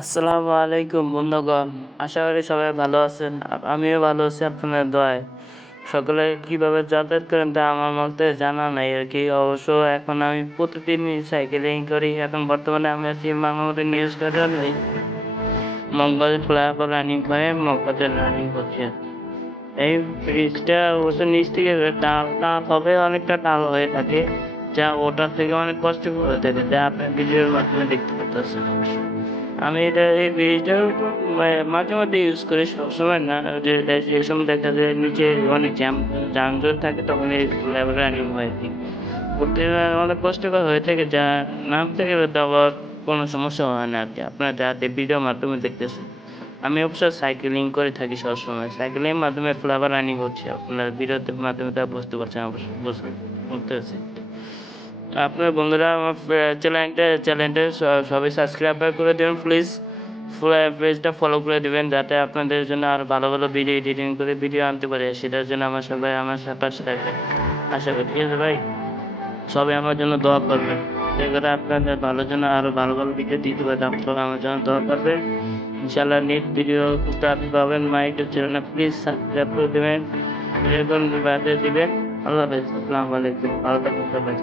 আসসালামু আলাইকুম বন্ধুগণ। আশা করি সবাই ভালো আছেন। আমিও ভালো আছি আপনাদের দোয়ায়। সকলে কিভাবে যাতায়াত করেন তা আমার মতে জানা নাই আরকি। অবশ্য এখন আমি প্রতিদিনই সাইকেলিং করি। এখন বর্তমানে আমি আছি মানবতার নিউজ পেপারে মগবাজার ফ্লাইওভার রানিং হয়ে মগবাজার রানিং করছি আরকি। এই ব্রিজটা অবশ্য নিচ থেকে টান হবে অনেকটা টান হয়ে থাকে। যা ওঠার থেকে অনেক কষ্টকর হয়ে থাকে। যা আপনার ভিডিওর মাধ্যমে দেখতে পারতেছেন। আমি এই ব্রিজটা মাঝে মধ্যে ইউজ করি, সবসময় না। যে সময় দেখা যায় নিচে অনেক যানজট থাকে তখন এই ফ্লাইওভার রানিং হয় আরকি। উঠতে অনেক কষ্টকর হয়ে থাকে যা নামতে গেলে তো আবার কোনো সমস্যা হয় না আরকি। আপনারা যাতে ভিডিওর মাধ্যমে দেখতেছেন। আমি অবশ্য সাইকেলিং করে থাকি সবসময়। সাইকেলিংয়ের মাধ্যমে ফ্লাইওভার রানিং হচ্ছে। আপনার ভিডিওর মাধ্যমে তা বুঝতে পারছেন অবশ্য বুঝতেছি। আপনার বন্ধুরা আমার চ্যানেলটা সবাই সাবস্ক্রাইব করে দেবেন প্লিজ। পেজটা ফলো করে দিবেন যাতে আপনাদের জন্য আরো ভালো, ভালো ভিডিও এডিটিং করে ভিডিও আনতে পারি। সেটার জন্য সবাই আমার পাশে থাকবেন। আশা করি। ঠিক আছে ভাই? সবাই আমার জন্য দোয়া করবেন। এতে করে আপনাদের ভালোর জন্য আরো ভালো, ভালো ভিডিও দিতে পারি। আপনারা আমার জন্য দোয়া করবেন। ইনশাআল্লাহ নেক্সট ভিডিও খুঁজতে আপনি পাবেন। মাই ইউটিউব চ্যানেলটা প্লিজ সাবস্ক্রাইব করে দিবেন। বেল আইকন বাজিয়ে দিবেন। আল্লাহ হাফেজ। আসসালামু আলাইকুম। ভালো থাকবেন সবাই।